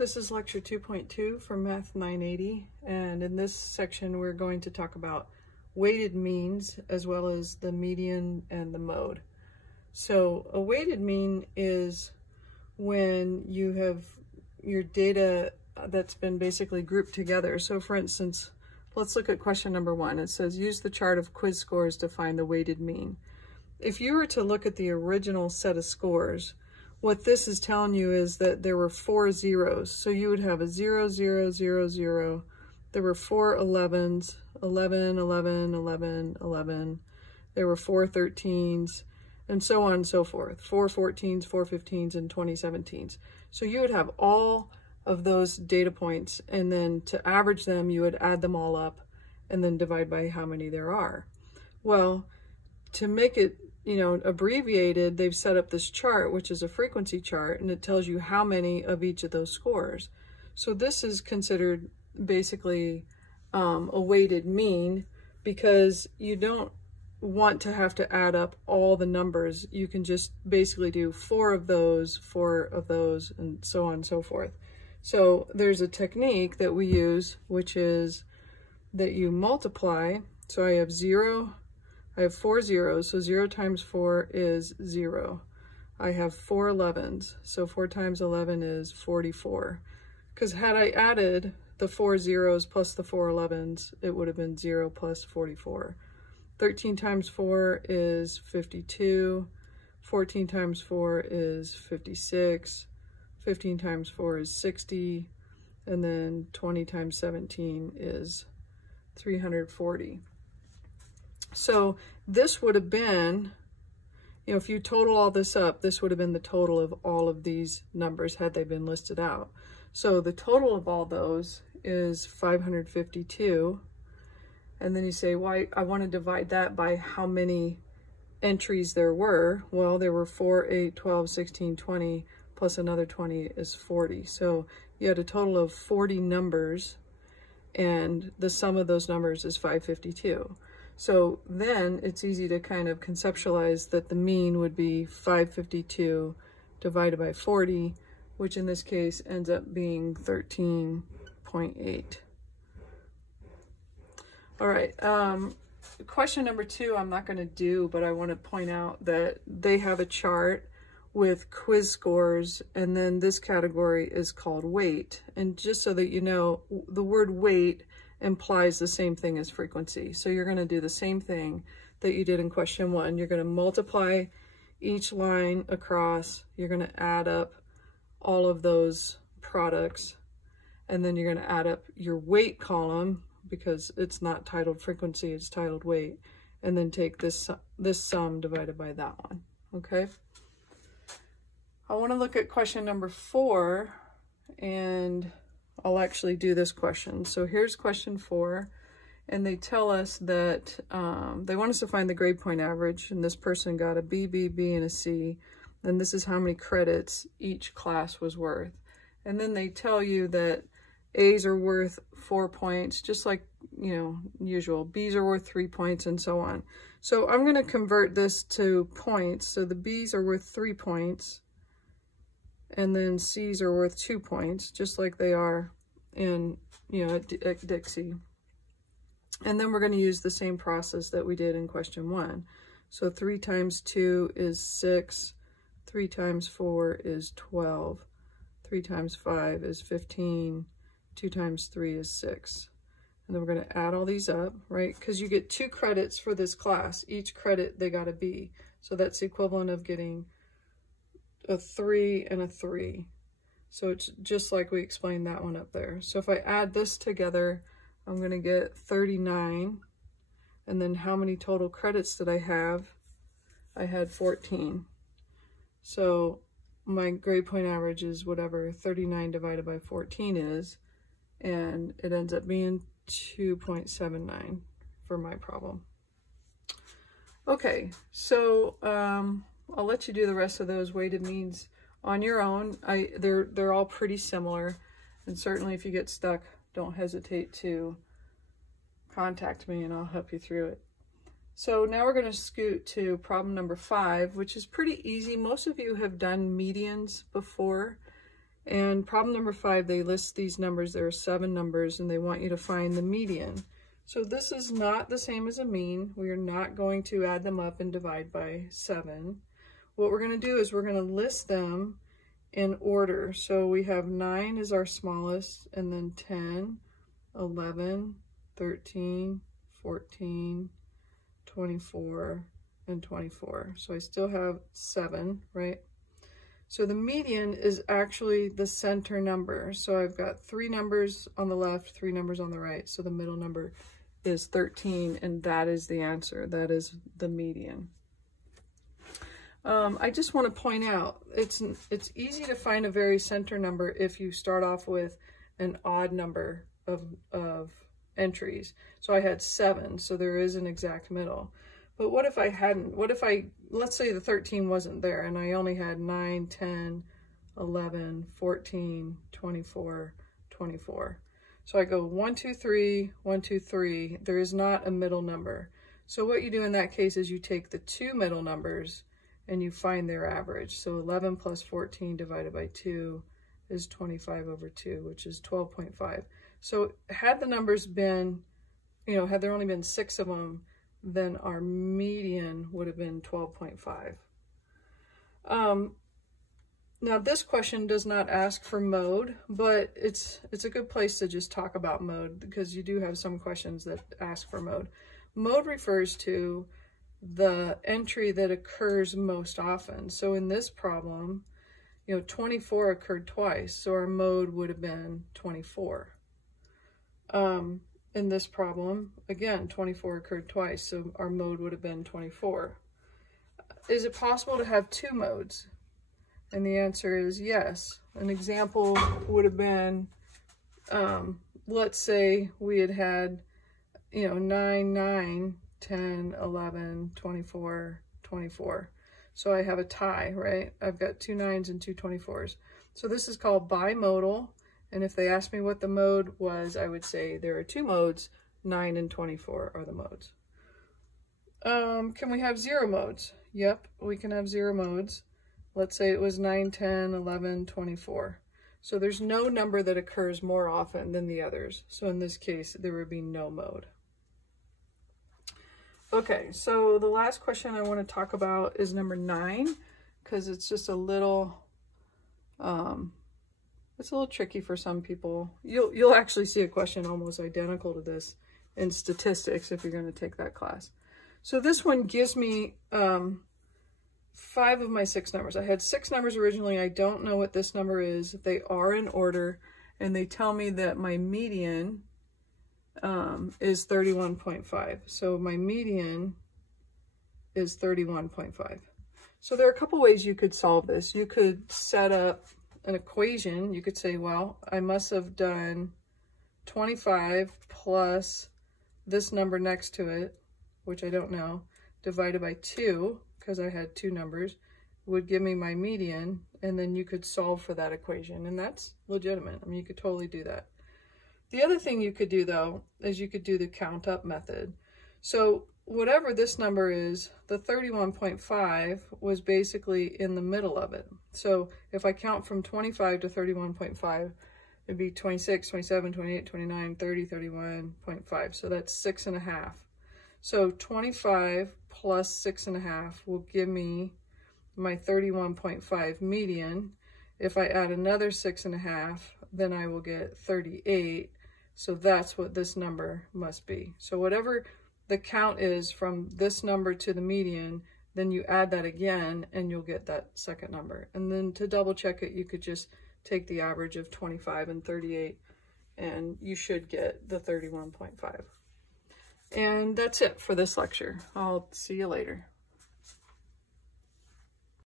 This is lecture 2.2 from Math 980, and in this section we're going to talk about weighted means as well as the median and the mode. So a weighted mean is when you have your data that's been basically grouped together. So for instance, let's look at question number 1. It says use the chart of quiz scores to find the weighted mean. If you were to look at the original set of scores, what this is telling you is that there were 4 zeros. So you would have a 0, 0, 0, 0. There were 4 11s, 11, 11, 11, 11. There were 4 13s, and so on and so forth. 4 14s, 4 15s, and 20 17s. So you would have all of those data points, and then to average them, you would add them all up and then divide by how many there are. Well, to make it abbreviated, they've set up this chart, which is a frequency chart, and it tells you how many of each of those scores. So this is considered basically a weighted mean, because you don't want to have to add up all the numbers. You can just basically do 4 of those, 4 of those, and so on and so forth. So there's a technique that we use, which is that you multiply. So I have 0, I have 4 zeros, so 0 times 4 is 0. I have 4 11s, so 4 times 11 is 44. Because had I added the 4 zeros plus the 4 11s, it would have been 0 plus 44. 13 times 4 is 52. 14 times 4 is 56. 15 times 4 is 60. And then 20 times 17 is 340. So this would have been, if you total all this up, this would have been the total of all of these numbers had they been listed out. So the total of all those is 552. And then you say, well, I want to divide that by how many entries there were. Well, there were 4, 8, 12, 16, 20, plus another 20 is 40. So you had a total of 40 numbers, and the sum of those numbers is 552. So then it's easy to kind of conceptualize that the mean would be 552 divided by 40, which in this case ends up being 13.8. All right, question number 2 I'm not going to do, but I want to point out that they have a chart with quiz scores, and then this category is called weight. And just so that you know, the word weight implies the same thing as frequency. So you're going to do the same thing that you did in question 1. You're going to multiply each line across, you're going to add up all of those products, and then you're going to add up your weight column, because it's not titled frequency, it's titled weight, and then take this sum divided by that one. Okay? I want to look at question number 4, and I'll actually do this question. So here's question 4, and they tell us that they want us to find the grade point average, and this person got a B, B, B, and a C, and this is how many credits each class was worth. And then they tell you that A's are worth 4 points, just like, usual. B's are worth 3 points, and so on. So I'm going to convert this to points. So the B's are worth 3 points, and then C's are worth 2 points, just like they are in, at Dixie. And then we're going to use the same process that we did in question 1. So 3 times 2 is 6, 3 times 4 is 12, 3 times 5 is 15, 2 times 3 is 6. And then we're going to add all these up, right? Because you get 2 credits for this class. Each credit, they got a B. So that's the equivalent of getting a 3 and a 3. So it's just like we explained that one up there. So if I add this together, I'm going to get 39. And then how many total credits did I have? I had 14. So my grade point average is whatever 39 divided by 14 is, and it ends up being 2.79 for my problem. Okay, so I'll let you do the rest of those weighted means on your own. They're all pretty similar, and certainly if you get stuck, don't hesitate to contact me and I'll help you through it. So now we're going to scoot to problem number 5, which is pretty easy. Most of you have done medians before, And problem number 5, they list these numbers. There are 7 numbers, and they want you to find the median. So this is not the same as a mean. We are not going to add them up and divide by 7. What we're going to do is we're going to list them in order. So we have 9 is our smallest, and then 10, 11, 13, 14, 24, and 24. So I still have 7, right? So the median is actually the center number. So I've got 3 numbers on the left, 3 numbers on the right. So the middle number is 13, and that is the answer. That is the median. I just want to point out, it's easy to find a very center number if you start off with an odd number of entries. So I had 7, so there is an exact middle. But what if I hadn't? What if let's say the 13 wasn't there and I only had 9, 10, 11, 14, 24, 24. So I go 1, 2, 3, 1, 2, 3. There is not a middle number. So what you do in that case is you take the 2 middle numbers and you find their average. So 11 plus 14 divided by 2 is 25 over 2, which is 12.5. So had the numbers been, had there only been 6 of them, then our median would have been 12.5. Now this question does not ask for mode, but it's a good place to just talk about mode because you do have some questions that ask for mode. Mode refers to the entry that occurs most often. So in this problem, 24 occurred twice, so our mode would have been 24. In this problem, again, 24 occurred twice, so our mode would have been 24. Is it possible to have 2 modes? And the answer is yes. An example would have been, let's say we had 9, 9, 10, 11, 24, 24. So I have a tie, right? I've got 2 9s and 2 24s. So this is called bimodal. And if they asked me what the mode was, I would say there are 2 modes, 9 and 24 are the modes. Can we have 0 modes? Yep, we can have 0 modes. Let's say it was 9, 10, 11, 24. So there's no number that occurs more often than the others. So in this case, there would be no mode. Okay, so the last question I want to talk about is number 9, because it's just a little, it's a little tricky for some people. You'll actually see a question almost identical to this in statistics if you're going to take that class. So this one gives me 5 of my 6 numbers. I had 6 numbers originally. I don't know what this number is. They are in order, and they tell me that my median is 31.5. So my median is 31.5. So there are a couple ways you could solve this. You could set up an equation. You could say, well, I must have done 25 plus this number next to it, which I don't know, divided by 2, because I had 2 numbers, would give me my median, and then you could solve for that equation, and that's legitimate. I mean, you could totally do that. The other thing you could do, though, is you could do the count up method. So whatever this number is, the 31.5 was basically in the middle of it. So if I count from 25 to 31.5, it'd be 26, 27, 28, 29, 30, 31.5. So that's 6.5. So 25 plus 6.5 will give me my 31.5 median. If I add another 6.5, then I will get 38. So that's what this number must be. So whatever the count is from this number to the median, then you add that again and you'll get that second number. And then to double check it, you could just take the average of 25 and 38 and you should get the 31.5. And that's it for this lecture. I'll see you later.